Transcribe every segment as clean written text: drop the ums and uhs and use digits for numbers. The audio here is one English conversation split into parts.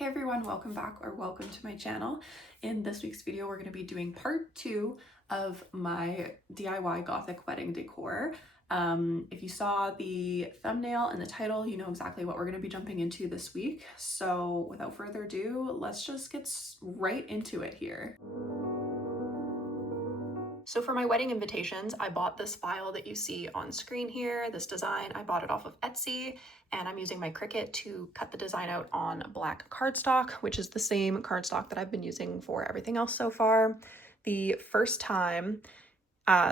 Hey everyone, welcome back or welcome to my channel. In this week's video, we're going to be doing part 2 of my DIY Gothic wedding decor. If you saw the thumbnail and the title, you know exactly what we're going to be jumping into this week. So without further ado, let's just get right into it here. So for my wedding invitations, I bought this file that you see on screen here, this design. I bought it off of Etsy, and I'm using my Cricut to cut the design out on black cardstock, which is the same cardstock that I've been using for everything else so far. The first time,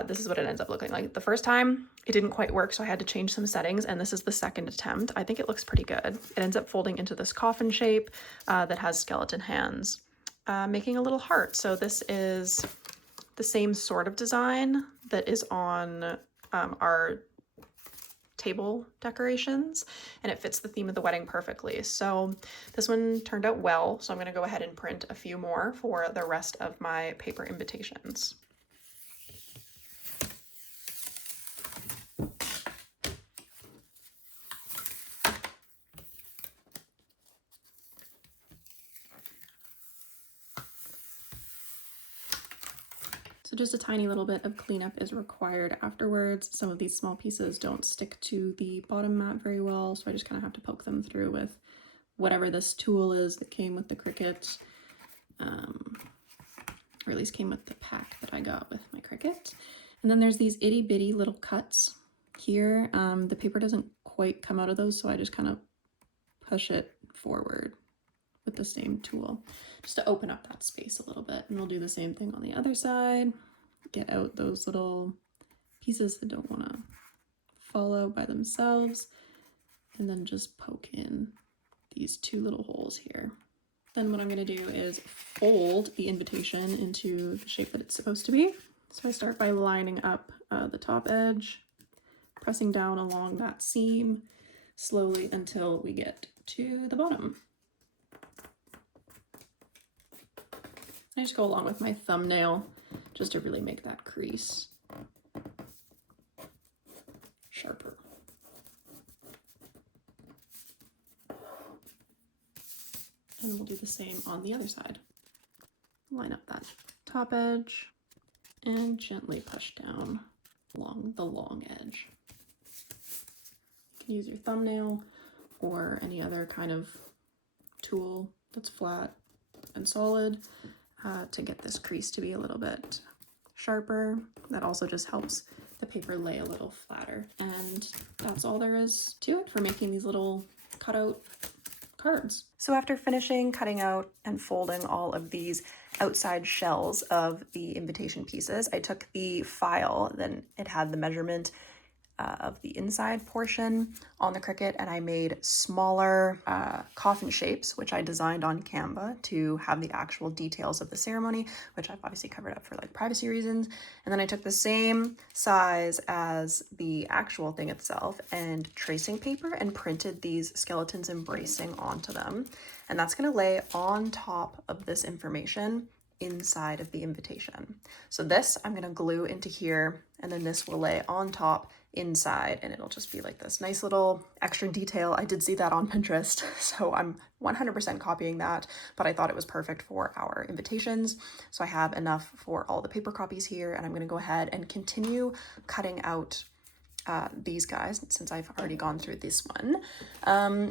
this is what it ends up looking like. The first time, it didn't quite work, so I had to change some settings, and this is the second attempt. I think it looks pretty good. It ends up folding into this coffin shape that has skeleton hands, making a little heart. So this is the same sort of design that is on our table decorations, and it fits the theme of the wedding perfectly. So this one turned out well, so I'm going to go ahead and print a few more for the rest of my paper invitations. So just a tiny little bit of cleanup is required afterwards. Some of these small pieces don't stick to the bottom mat very well, so I just kind of have to poke them through with whatever this tool is that came with the Cricut, or at least came with the pack that I got with my Cricut. And then there's these itty bitty little cuts here. The paper doesn't quite come out of those, so I just kind of push it forward with the same tool just to open up that space a little bit. And we'll do the same thing on the other side. Get out those little pieces that don't want to fall out by themselves, and then just poke in these two little holes here. Then what I'm going to do is fold the invitation into the shape that it's supposed to be. So I start by lining up the top edge, pressing down along that seam slowly until we get to the bottom. I just go along with my thumbnail just to really make that crease sharper. And we'll do the same on the other side. Line up that top edge and gently push down along the long edge. You can use your thumbnail or any other kind of tool that's flat and solid to get this crease to be a little bit sharper. That also just helps the paper lay a little flatter. And that's all there is to it for making these little cutout cards. So after finishing cutting out and folding all of these outside shells of the invitation pieces, I took the file, then it had the measurement of the inside portion on the Cricut, and I made smaller coffin shapes, which I designed on Canva to have the actual details of the ceremony, which I've obviously covered up for like privacy reasons. And then I took the same size as the actual thing itself and tracing paper and printed these skeletons embracing onto them. And that's going to lay on top of this information inside of the invitation. So this I'm going to glue into here, and then this will lay on top inside, and it'll just be like this nice little extra detail. I did see that on Pinterest, so I'm 100% copying that, but I thought it was perfect for our invitations. So I have enough for all the paper copies here, and I'm going to go ahead and continue cutting out these guys since I've already gone through this one.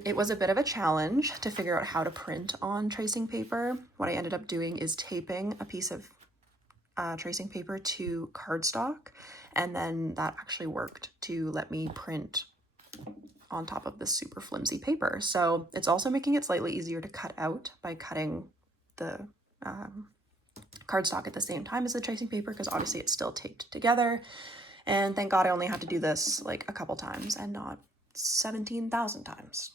It was a bit of a challenge to figure out how to print on tracing paper. What I ended up doing is taping a piece of tracing paper to cardstock, and then that actually worked to let me print on top of this super flimsy paper. So it's also making it slightly easier to cut out by cutting the cardstock at the same time as the tracing paper, because obviously it's still taped together. And thank God I only have to do this like a couple times and not 17,000 times.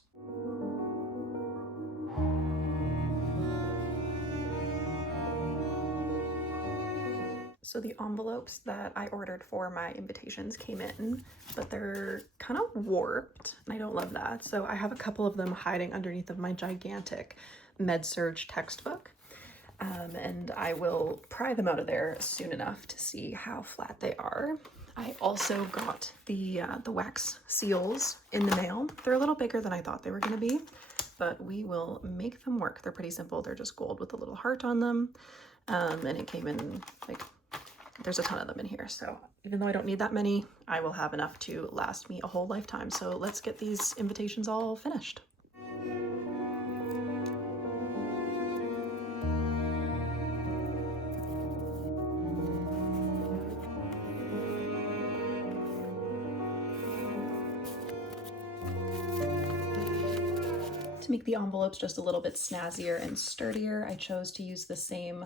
So the envelopes that I ordered for my invitations came in, but they're kind of warped, and I don't love that. So I have a couple of them hiding underneath of my gigantic MedSurg textbook, and I will pry them out of there soon enough to see how flat they are. I also got the wax seals in the mail. They're a little bigger than I thought they were going to be, but we will make them work. They're pretty simple. They're just gold with a little heart on them. And it came in like, there's a ton of them in here. So even though I don't need that many, I will have enough to last me a whole lifetime. So let's get these invitations all finished. To make the envelopes just a little bit snazzier and sturdier, I chose to use the same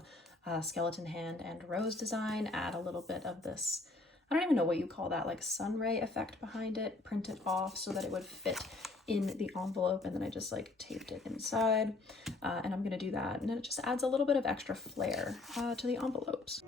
skeleton hand and rose design, add a little bit of this, I don't even know what you call that, like sun ray effect behind it, print it off so that it would fit in the envelope, and then I just like taped it inside, and I'm gonna do that, and then it just adds a little bit of extra flair to the envelopes.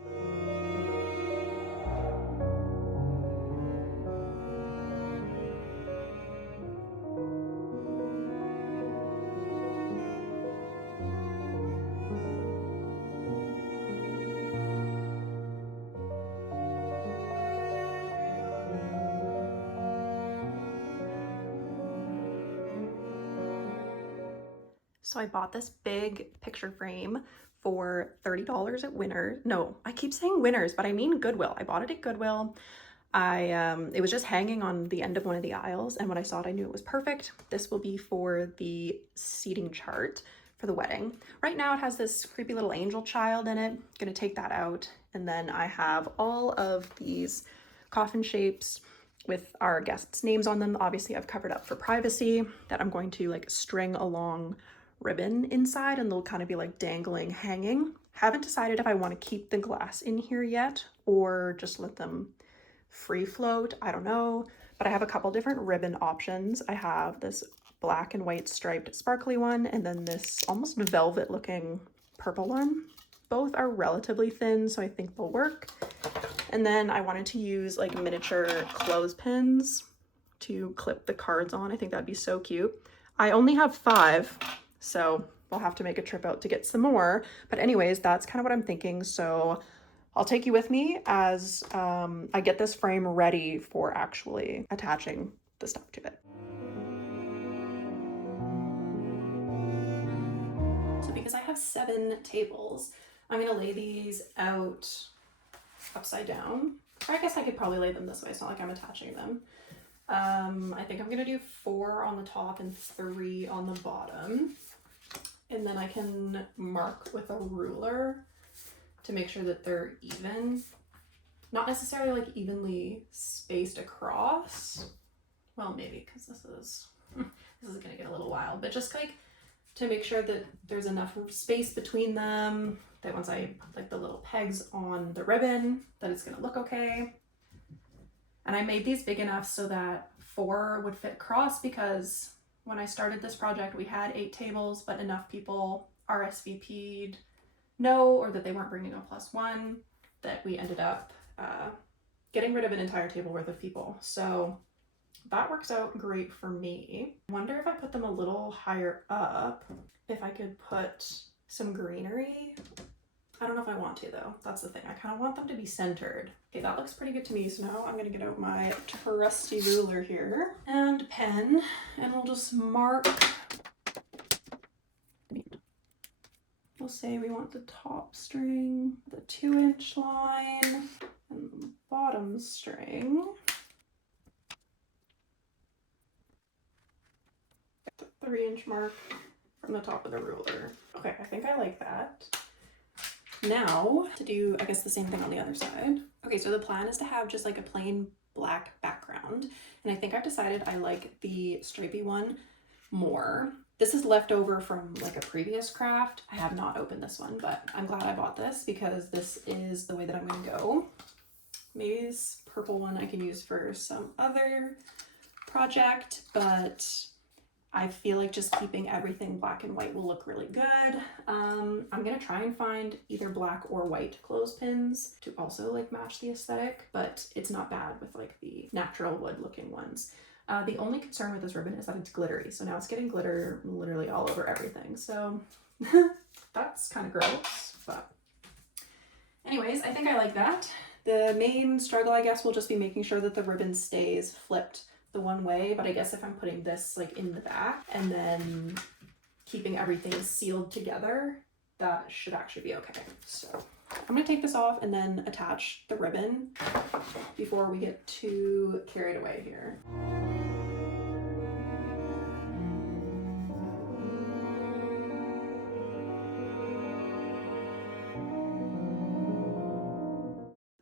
So I bought this big picture frame for $30 at Winners. No, I keep saying Winners, but I mean Goodwill. I bought it at Goodwill. It was just hanging on the end of one of the aisles, and when I saw it, I knew it was perfect. This will be for the seating chart for the wedding. Right now it has this creepy little angel child in it. I'm gonna take that out, and then I have all of these coffin shapes with our guests' names on them. Obviously I've covered up for privacy, that I'm going to like string along ribbon inside, and they'll kind of be like dangling, hanging. Haven't decided if I want to keep the glass in here yet or just let them free float. I don't know, but I have a couple different ribbon options. I have this black and white striped sparkly one, and then this almost velvet looking purple one. Both are relatively thin, so I think they'll work. And then I wanted to use like miniature clothespins to clip the cards on. I think that'd be so cute. I only have 5, so we'll have to make a trip out to get some more. But anyways, that's kind of what I'm thinking. So I'll take you with me as I get this frame ready for actually attaching the stuff to it. So because I have 7 tables, I'm gonna lay these out upside down. Or I guess I could probably lay them this way. It's not like I'm attaching them. I think I'm gonna do 4 on the top and 3 on the bottom. And then I can mark with a ruler to make sure that they're even. Not necessarily like evenly spaced across. Well, maybe, because this is gonna get a little wild, but just like to make sure that there's enough space between them, that once I put like the little pegs on the ribbon, that it's gonna look okay. And I made these big enough so that 4 would fit across, because when I started this project, we had 8 tables, but enough people RSVP'd no, or that they weren't bringing a +1, that we ended up getting rid of an entire table worth of people. So that works out great for me. I wonder if I put them a little higher up, if I could put some greenery. I don't know if I want to though. That's the thing. I kind of want them to be centered. Okay, that looks pretty good to me. So now I'm gonna get out my trusty ruler here and pen, and we'll just mark. We'll say we want the top string, the 2-inch line, and the bottom string, the 3-inch mark from the top of the ruler. Okay, I think I like that. Now to do, I guess, the same thing on the other side. Okay, so the plan is to have just like a plain black background, and I think I've decided I like the stripy one more. This is left over from like a previous craft. I have not opened this one, but I'm glad I bought this because this is the way that I'm gonna go. Maybe this purple one I can use for some other project, but I feel like just keeping everything black and white will look really good. I'm gonna try and find either black or white clothespins to also like match the aesthetic, but it's not bad with like the natural wood looking ones. The only concern with this ribbon is that it's glittery. So now it's getting glitter literally all over everything. So that's kind of gross, but anyways, I think I like that. The main struggle, I guess, will just be making sure that the ribbon stays flipped the one way, but I guess if I'm putting this like in the back and then keeping everything sealed together, that should actually be okay. So I'm gonna take this off and then attach the ribbon before we get too carried away here.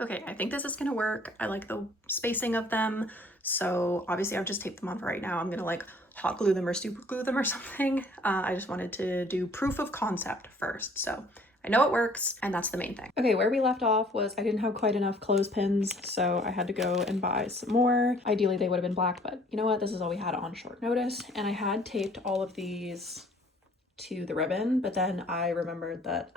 Okay, I think this is gonna work. I like the spacing of them. So obviously I've just taped them on for right now. I'm gonna like hot glue them or super glue them or something. I just wanted to do proof of concept first. So I know it works, and that's the main thing. Okay, where we left off was I didn't have quite enough clothespins, so I had to go and buy some more. Ideally they would have been black, but you know what? This is all we had on short notice. And I had taped all of these to the ribbon, but then I remembered that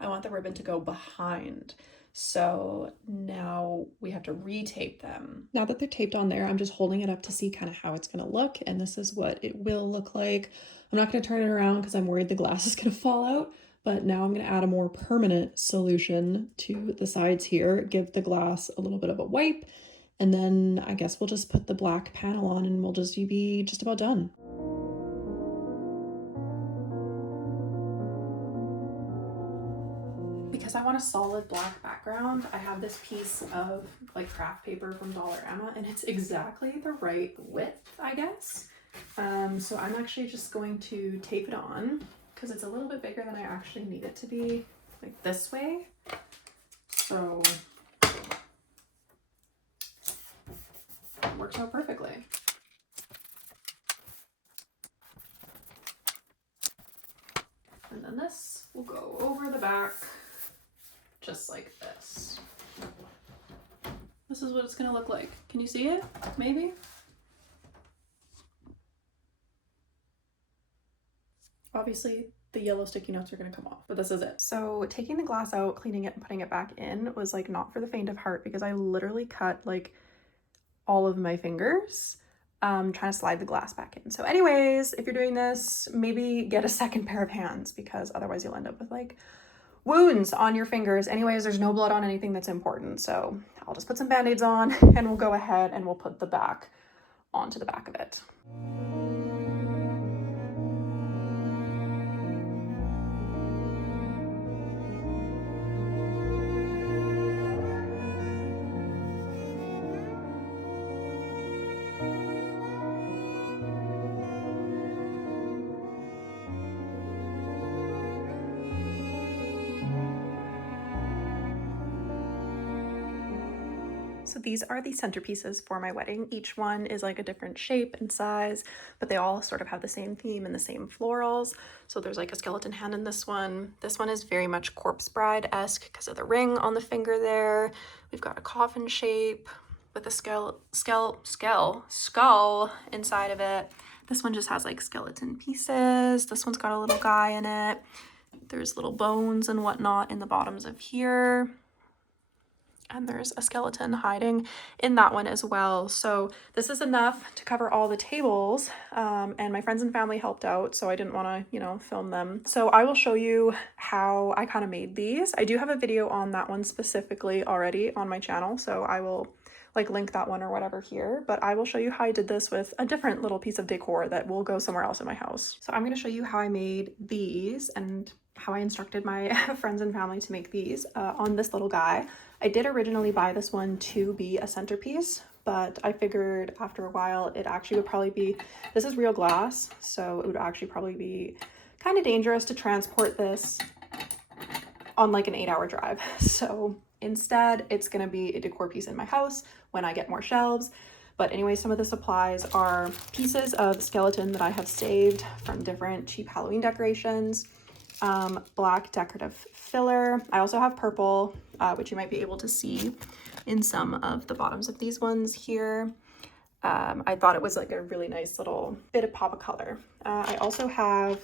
I want the ribbon to go behind. So now we have to retape them. Now that they're taped on there, I'm just holding it up to see kind of how it's gonna look, and this is what it will look like. I'm not gonna turn it around because I'm worried the glass is gonna fall out, but now I'm gonna add a more permanent solution to the sides here, give the glass a little bit of a wipe, and then I guess we'll just put the black panel on and we'll just be just about done. Because I want a solid black background, I have this piece of like craft paper from Dollarama, and it's exactly the right width, I guess. So I'm actually just going to tape it on because it's a little bit bigger than I actually need it to be, like this way. So it works out perfectly. And then this will go over the back just like this. This is what it's gonna look like. Can you see it? Maybe? Obviously, the yellow sticky notes are gonna come off, but this is it. So taking the glass out, cleaning it, and putting it back in was like not for the faint of heart, because I literally cut like all of my fingers trying to slide the glass back in. So anyways, if you're doing this, maybe get a second pair of hands, because otherwise you'll end up with like wounds on your fingers. Anyways, there's no blood on anything that's important, so I'll just put some band-aids on and we'll go ahead and we'll put the back onto the back of it. So these are the centerpieces for my wedding. Each one is like a different shape and size, but they all sort of have the same theme and the same florals. So there's like a skeleton hand in this one. This one is very much corpse bride-esque because of the ring on the finger there. We've got a coffin shape with a skull inside of it. This one just has like skeleton pieces. This one's got a little guy in it. There's little bones and whatnot in the bottoms of here. And there's a skeleton hiding in that one as well. So this is enough to cover all the tables. And my friends and family helped out, so I didn't want to, you know, film them. So I will show you how I kind of made these. I do have a video on that one specifically already on my channel, so I will like link that one or whatever here, but I will show you how I did this with a different little piece of decor that will go somewhere else in my house. So I'm going to show you how I made these and how I instructed my friends and family to make these on this little guy. I did originally buy this one to be a centerpiece, but I figured after a while it actually would probably be, this is real glass, so it would actually probably be kind of dangerous to transport this on like an 8-hour drive. So instead, it's gonna be a decor piece in my house when I get more shelves. But anyway, some of the supplies are pieces of skeleton that I have saved from different cheap Halloween decorations, black decorative filler. I also have purple, which you might be able to see in some of the bottoms of these ones here. I thought it was like a really nice little bit of pop of color. I also have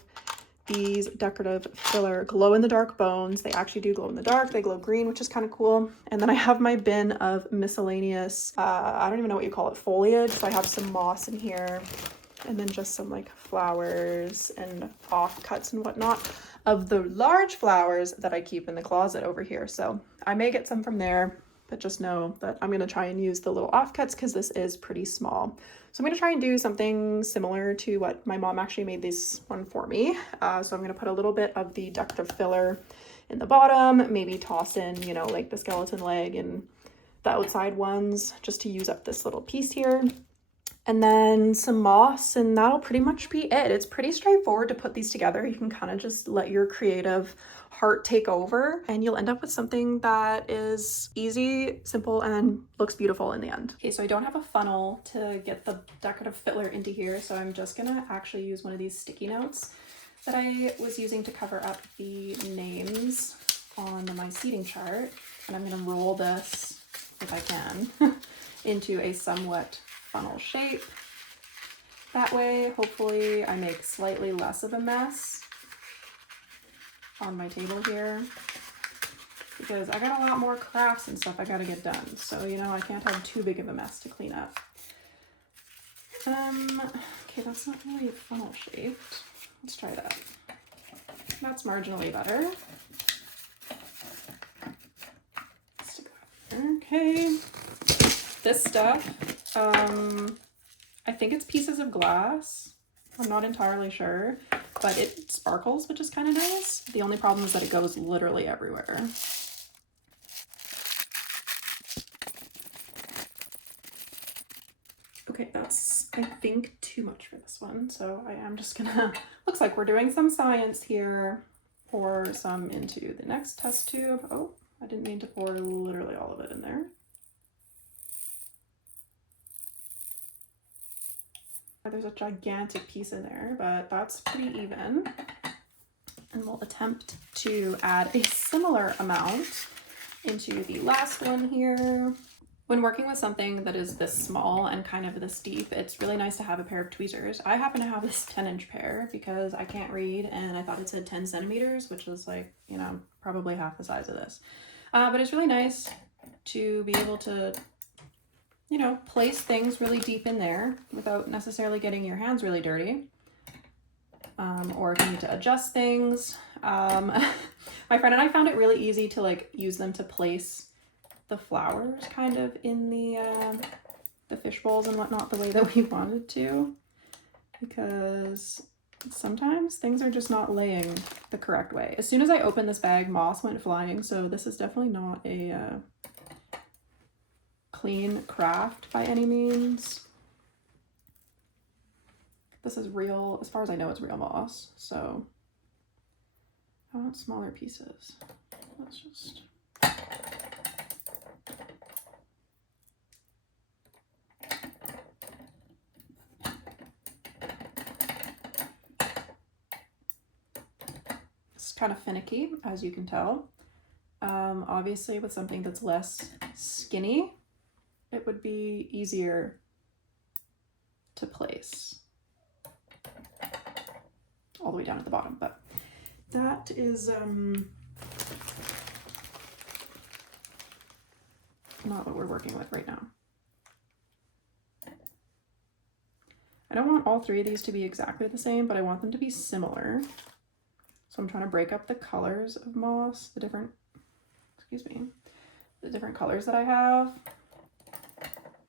these decorative filler glow-in-the-dark bones. They actually do glow in the dark. They glow green, which is kind of cool. And then I have my bin of miscellaneous, I don't even know what you call it, foliage. So I have some moss in here, and then just some like flowers and offcuts and whatnot of the large flowers that I keep in the closet over here. So I may get some from there, but just know that I'm gonna try and use the little offcuts because this is pretty small. So I'm gonna try and do something similar to what my mom actually made this one for me. So I'm gonna put a little bit of the decorative filler in the bottom, maybe toss in, you know, like the skeleton leg and the outside ones just to use up this little piece here. And then some moss, and that'll pretty much be it. It's pretty straightforward to put these together. You can kind of just let your creative heart take over and you'll end up with something that is easy, simple, and looks beautiful in the end. Okay, so I don't have a funnel to get the decorative filler into here, so I'm just gonna actually use one of these sticky notes that I was using to cover up the names on my seating chart. And I'm gonna roll this, if I can, into a somewhat funnel shape. That way, hopefully, I make slightly less of a mess on my table here, because I got a lot more crafts and stuff I gotta get done. So, you know, I can't have too big of a mess to clean up. Okay, that's not really funnel shaped. Let's try that. That's marginally better. Okay, this stuff, I think it's pieces of glass. I'm not entirely sure, but it sparkles, which is kind of nice. The only problem is that it goes literally everywhere. Okay, that's, I think, too much for this one. So I am just gonna, looks like we're doing some science here. Pour some into the next test tube. Oh, I didn't mean to pour literally all of it in there. There's a gigantic piece in there, but that's pretty even. And we'll attempt to add a similar amount into the last one here. When working with something that is this small and kind of this deep, it's really nice to have a pair of tweezers. I happen to have this 10-inch pair because I can't read and I thought it said 10 centimeters, which is like, you know, probably half the size of this. But it's really nice to be able to, you know, place things really deep in there without necessarily getting your hands really dirty. Or if you need to adjust things. My friend and I found it really easy to like use them to place the flowers kind of in the fish bowls and whatnot the way that we wanted to, because sometimes things are just not laying the correct way. As soon as I opened this bag, moss went flying, so this is definitely not a clean craft by any means. This is real, as far as I know, it's real moss, so I want smaller pieces. Let's just... It's kind of finicky, as you can tell. Obviously, with something that's less skinny, it would be easier to place all the way down at the bottom, but that is not what we're working with right now. I don't want all three of these to be exactly the same, but I want them to be similar. So I'm trying to break up the colors of moss, the different colors that I have,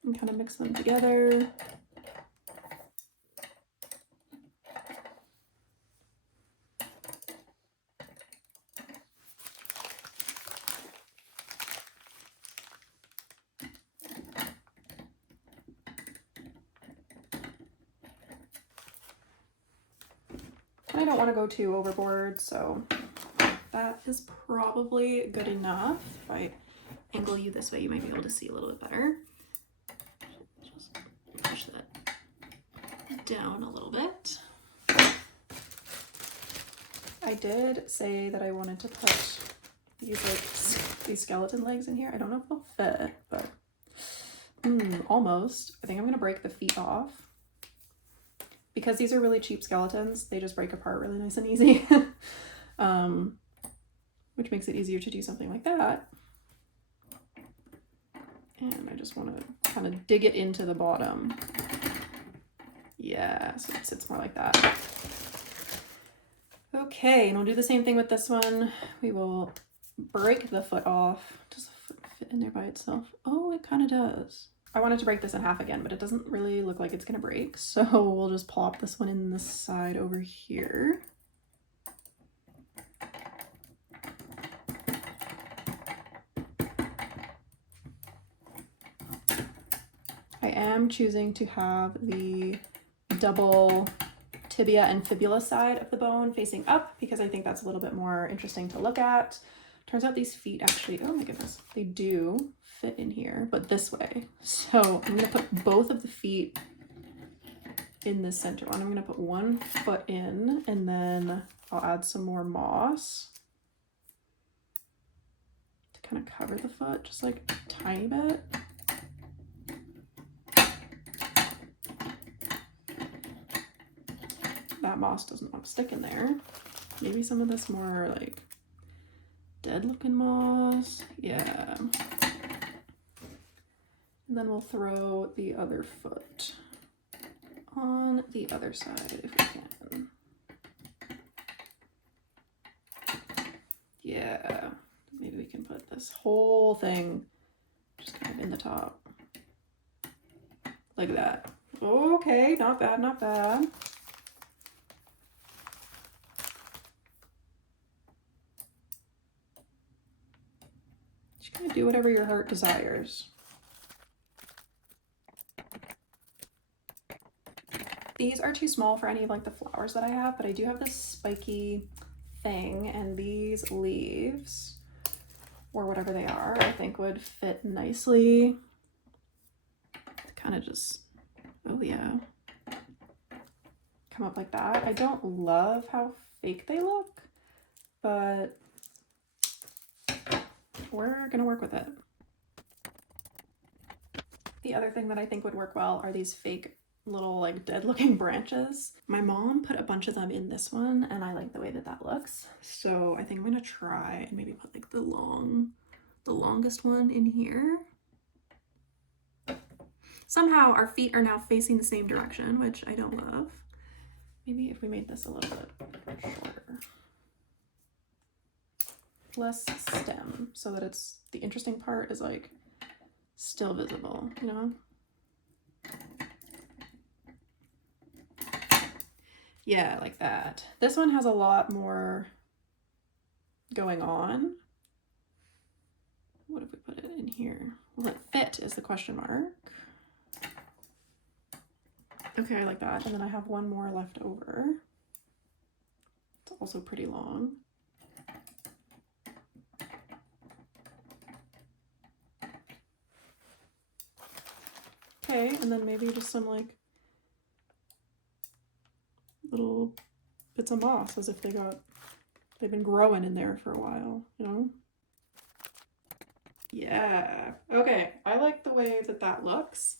and kind of mix them together. I don't want to go too overboard, so that is probably good enough. If I angle you this way, you might be able to see a little bit better. Just push that down a little bit. I did say that I wanted to put these skeleton legs in here. I don't know if they'll fit, but almost. I think I'm gonna break the feet off. Because these are really cheap skeletons, they just break apart really nice and easy, which makes it easier to do something like that. And I just want to kind of dig it into the bottom. Yeah, so it sits more like that. Okay, and we'll do the same thing with this one. We will break the foot off. Does the foot fit in there by itself? Oh, it kind of does. I wanted to break this in half again, but it doesn't really look like it's gonna break. So we'll just plop this one in the side over here. I am choosing to have the double tibia and fibula side of the bone facing up because I think that's a little bit more interesting to look at. Turns out these feet actually, oh my goodness, they do fit in here, but this way. So I'm gonna put both of the feet in the center one. I'm gonna put one foot in and then I'll add some more moss to kind of cover the foot, just like a tiny bit. That moss doesn't want to stick in there. Maybe some of this more like dead looking moss. Yeah. And then we'll throw the other foot on the other side if we can. Yeah. Maybe we can put this whole thing just kind of in the top. Like that. Okay, not bad, not bad. Just kind of do whatever your heart desires. These are too small for any of like the flowers that I have, but I do have this spiky thing, and these leaves, or whatever they are, I think would fit nicely. Kind of just, oh yeah, come up like that. I don't love how fake they look, but we're gonna work with it. The other thing that I think would work well are these fake little like dead looking branches. My mom put a bunch of them in this one and I like the way that that looks. So I think I'm gonna try and maybe put like the longest one in here. Somehow our feet are now facing the same direction, which I don't love. Maybe if we made this a little bit shorter. Less stem so that it's, the interesting part is like still visible, you know? Yeah, like that. This one has a lot more going on. What if we put it in here? Will it fit is the question mark. Okay, I like that. And then I have one more left over. It's also pretty long. Okay, and then maybe just some like little bits of moss as if they've been growing in there for a while, you know? Yeah, okay, I like the way that that looks.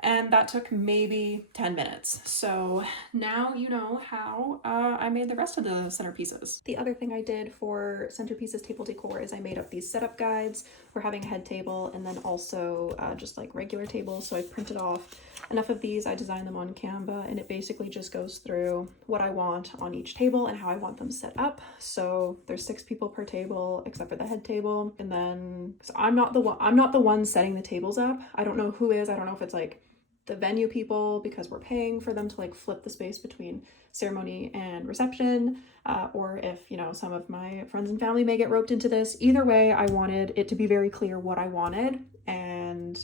And that took maybe 10 minutes. So now you know how I made the rest of the centerpieces. The other thing I did for centerpieces table decor is I made up these setup guides for having a head table and then also just like regular tables. So I printed off enough of these, I designed them on Canva, and it basically just goes through what I want on each table and how I want them set up. So there's 6 people per table except for the head table. And then so I'm not the one setting the tables up. I don't know who is. I don't know if it's like the venue people because we're paying for them to like flip the space between ceremony and reception, or if, you know, some of my friends and family may get roped into this. Either way, I wanted it to be very clear what I wanted. And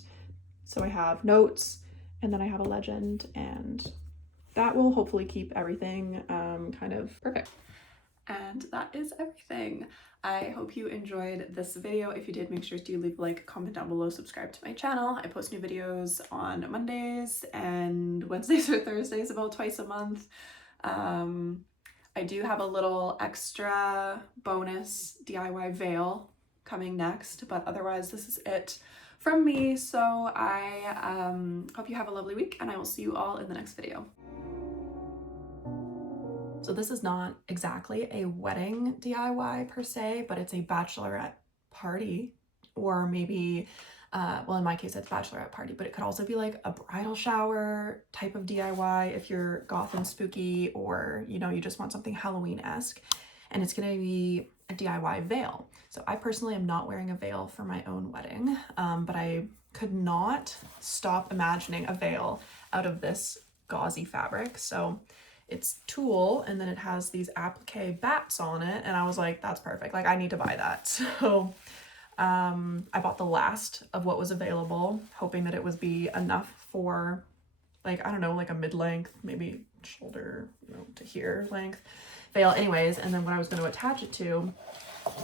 so I have notes and then I have a legend, and that will hopefully keep everything kind of perfect. And that is everything. I hope you enjoyed this video. If you did, make sure to leave a like, comment down below, subscribe to my channel. I post new videos on Mondays and Wednesdays or Thursdays about twice a month. I do have a little extra bonus DIY veil coming next, but otherwise this is it from me. So I hope you have a lovely week, and I will see you all in the next video. So this is not exactly a wedding DIY per se, but it's a bachelorette party, or maybe, well, in my case, it's bachelorette party, but it could also be like a bridal shower type of DIY if you're goth and spooky, or, you know, you just want something Halloween-esque. and it's gonna be a DIY veil. So I personally am not wearing a veil for my own wedding, but I could not stop imagining a veil out of this gauzy fabric. So it's tulle, and then it has these applique bats on it, and I was like, that's perfect. Like, I need to buy that. So I bought the last of what was available, hoping that it would be enough for, like, I don't know, like a mid-length, maybe shoulder, you know, to here length veil. Anyways, and then what I was going to attach it to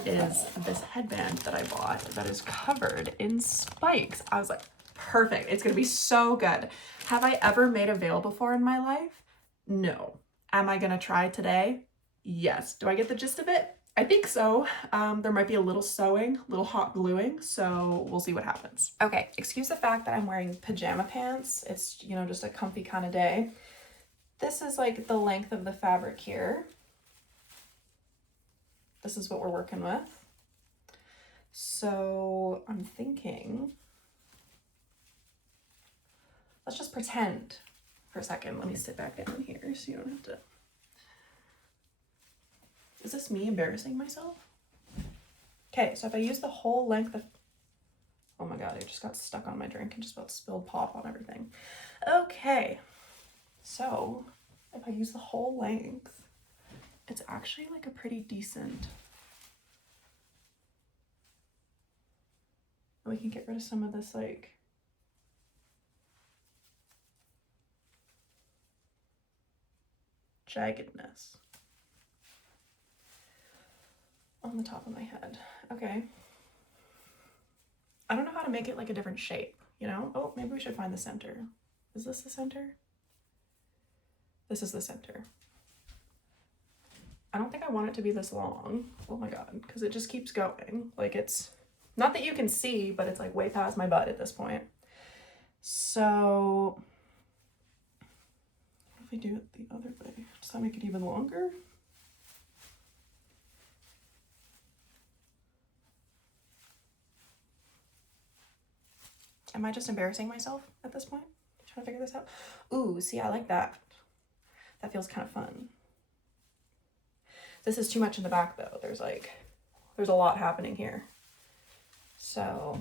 is this headband that I bought that is covered in spikes. I was like, perfect. It's going to be so good. Have I ever made a veil before in my life? No. Am I going to try today? Yes. Do I get the gist of it? I think so. There might be a little sewing, a little hot gluing, so we'll see what happens. Okay, excuse the fact that I'm wearing pajama pants. It's, you know, just a comfy kind of day. This is like the length of the fabric here. This is what we're working with. So I'm thinking, let's just pretend for a second. Let me sit back down here so you don't have to. Is this me embarrassing myself? Okay, so if I use the whole length of, oh my God, I just got stuck on my drink and just about spilled pop on everything. Okay, so if I use the whole length, it's actually like a pretty decent. We can get rid of some of this like jaggedness on the top of my head. Okay. I don't know how to make it like a different shape, you know? Oh, maybe we should find the center. Is this the center? This is the center. I don't think I want it to be this long. Oh my God, because it just keeps going. Like, it's not that you can see, but it's like way past my butt at this point. So what if we do it the other way? Does that make it even longer? Am I just embarrassing myself at this point? Trying to figure this out. Ooh, see, I like that. That feels kind of fun. This is too much in the back though. There's a lot happening here. So,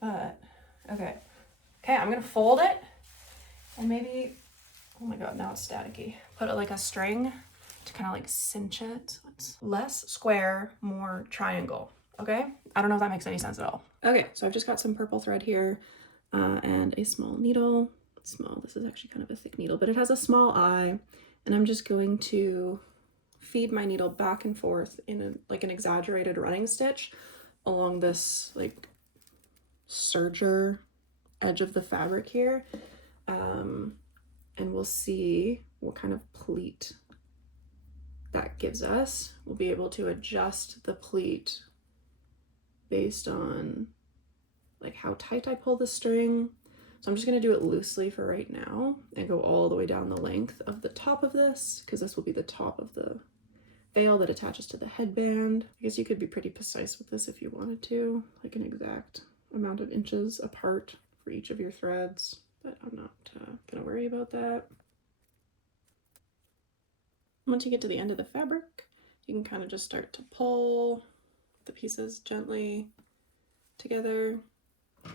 but, okay. Okay, I'm gonna fold it and maybe, oh my God, now it's staticky. Put it like a string to kind of like cinch it. So it's less square, more triangle, okay? I don't know if that makes any sense at all. Okay, so I've just got some purple thread here and a small needle. Small, this is actually kind of a thick needle, but it has a small eye, and I'm just going to feed my needle back and forth in like an exaggerated running stitch along this like serger edge of the fabric here, and we'll see what kind of pleat that gives us. We'll be able to adjust the pleat based on like how tight I pull the string. So I'm just going to do it loosely for right now and go all the way down the length of the top of this, because this will be the top of the veil that attaches to the headband. I guess you could be pretty precise with this if you wanted to, like an exact amount of inches apart for each of your threads, but I'm not gonna worry about that. Once you get to the end of the fabric, you can kind of just start to pull the pieces gently together,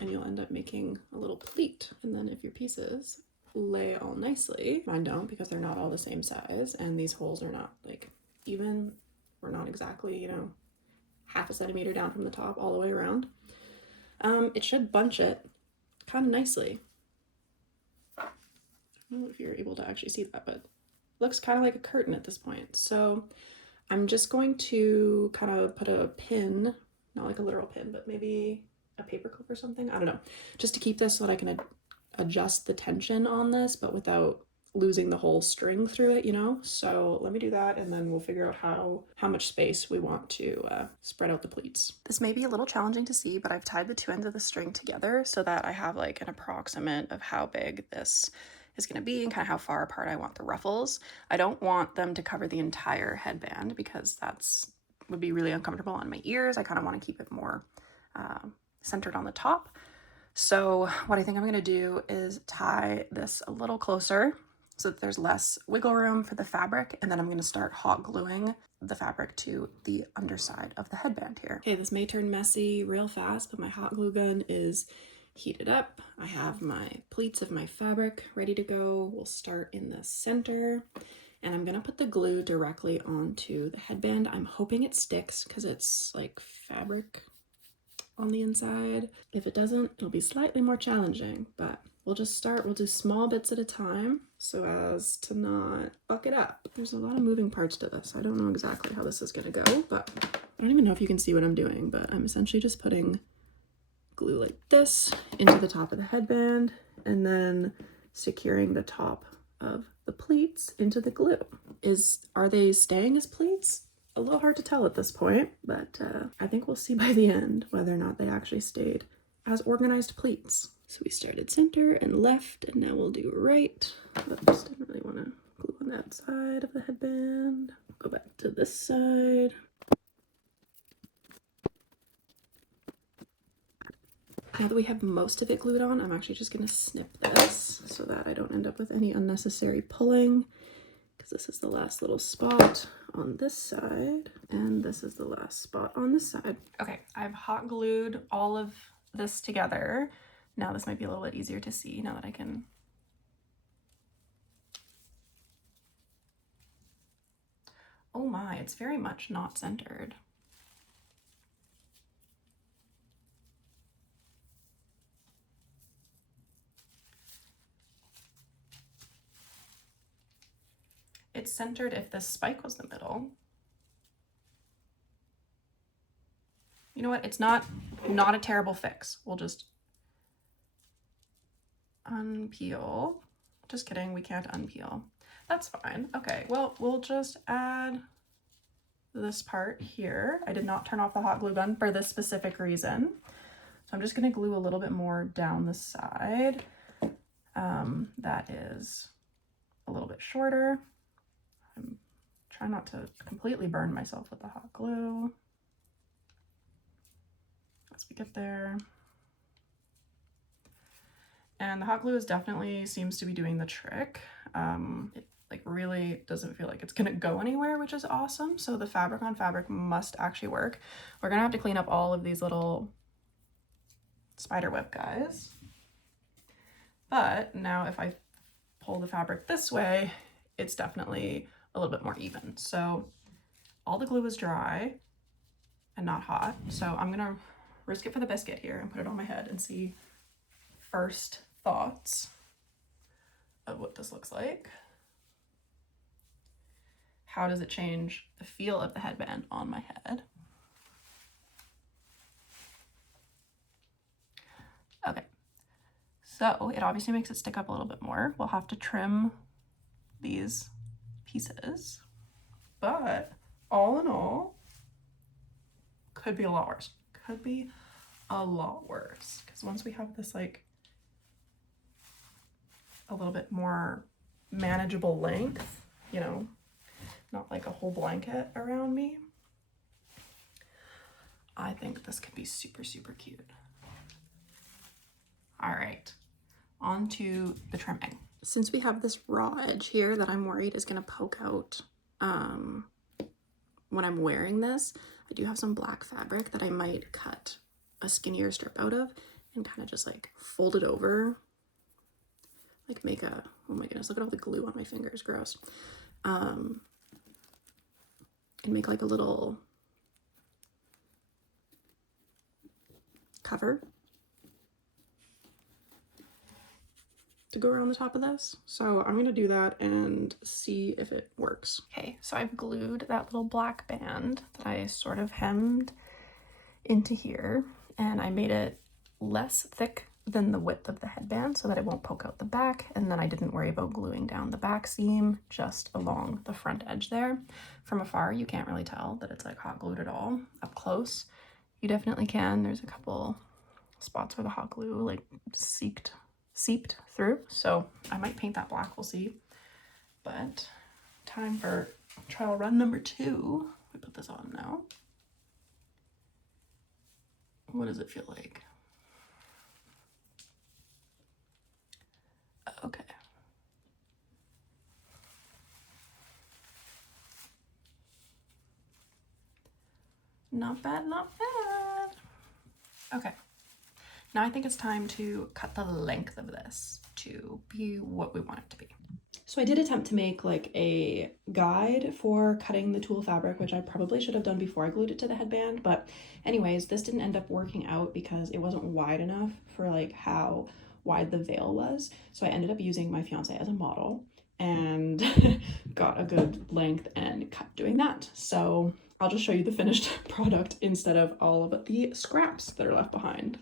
and you'll end up making a little pleat. And then if your pieces lay all nicely, mine don't because they're not all the same size, and these holes are not like even, we're not exactly, you know, half a centimeter down from the top all the way around. It should bunch it kind of nicely. I don't know if you're able to actually see that, but it looks kind of like a curtain at this point. So I'm just going to kind of put a pin, not like a literal pin, but maybe a paper clip or something, I don't know, just to keep this so that I can adjust the tension on this, but without losing the whole string through it, you know? So let me do that, and then we'll figure out how much space we want to spread out the pleats. This may be a little challenging to see, but I've tied the two ends of the string together so that I have like an approximate of how big this is going to be and kind of how far apart I want the ruffles. I don't want them to cover the entire headband because would be really uncomfortable on my ears. I kind of want to keep it more centered on the top. So what I think I'm going to do is tie this a little closer so that there's less wiggle room for the fabric. And then I'm going to start hot gluing the fabric to the underside of the headband here. Okay, this may turn messy real fast, but my hot glue gun is heated up. I have my pleats of my fabric ready to go. We'll start in the center, and I'm gonna put the glue directly onto the headband. I'm hoping it sticks because it's like fabric on the inside. If it doesn't, it'll be slightly more challenging, but we'll just start. We'll do small bits at a time so as to not fuck it up. There's a lot of moving parts to this. I don't know exactly how this is gonna go, but I don't even know if you can see what I'm doing, but I'm essentially just putting glue like this into the top of the headband and then securing the top of the pleats into the glue. Are they staying as pleats? A little hard to tell at this point, but I think we'll see by the end whether or not they actually stayed as organized pleats. So we started center and left, and now we'll do right. Oops, didn't really want to glue on that side of the headband. Go back to this side. Now that we have most of it glued on, I'm actually just going to snip this so that I don't end up with any unnecessary pulling, because this is the last little spot on this side, and this is the last spot on this side. Okay, I've hot glued all of this together. Now this might be a little bit easier to see now that I can. Oh my, it's very much not centered. It's centered if the spike was the middle. You know what? It's not a terrible fix. We'll just unpeel. Just kidding, we can't unpeel. That's fine. Okay, well, we'll just add this part here. I did not turn off the hot glue gun for this specific reason. So I'm just gonna glue a little bit more down the side. That is a little bit shorter. I'm trying not to completely burn myself with the hot glue as we get there. And the hot glue definitely seems to be doing the trick. It like really doesn't feel like it's gonna go anywhere, which is awesome. So the fabric on fabric must actually work. We're gonna have to clean up all of these little spider web guys. But now if I pull the fabric this way, it's definitely a little bit more even. So all the glue is dry and not hot. So I'm gonna risk it for the biscuit here and put it on my head and see first thoughts of what this looks like. How does it change the feel of the headband on my head? Okay, so it obviously makes it stick up a little bit more. We'll have to trim these pieces, but all in all, could be a lot worse. Could be a lot worse, because once we have this like a little bit more manageable length, you know, not like a whole blanket around me, I think this could be super, super cute. All right, on to the trimming. Since we have this raw edge here that I'm worried is gonna poke out when I'm wearing this, I do have some black fabric that I might cut a skinnier strip out of and kind of just like fold it over, like make a, oh my goodness, look at all the glue on my fingers, gross. And make like a little cover to go around the top of this. So I'm gonna do that and see if it works. Okay, so I've glued that little black band that I sort of hemmed into here, and I made it less thick than the width of the headband so that it won't poke out the back, and then I didn't worry about gluing down the back seam, just along the front edge there. From afar, you can't really tell that it's like hot glued at all. Up close, you definitely can. There's a couple spots where the hot glue like seeped through, so I might paint that black, we'll see. But time for trial run number 2. We put this on now. What does it feel like? Okay. Not bad, not bad. Okay. Now I think it's time to cut the length of this to be what we want it to be. So I did attempt to make like a guide for cutting the tulle fabric, which I probably should have done before I glued it to the headband. But anyways, this didn't end up working out because it wasn't wide enough for like how wide the veil was. So I ended up using my fiance as a model and got a good length and cut doing that. So I'll just show you the finished product instead of all of the scraps that are left behind.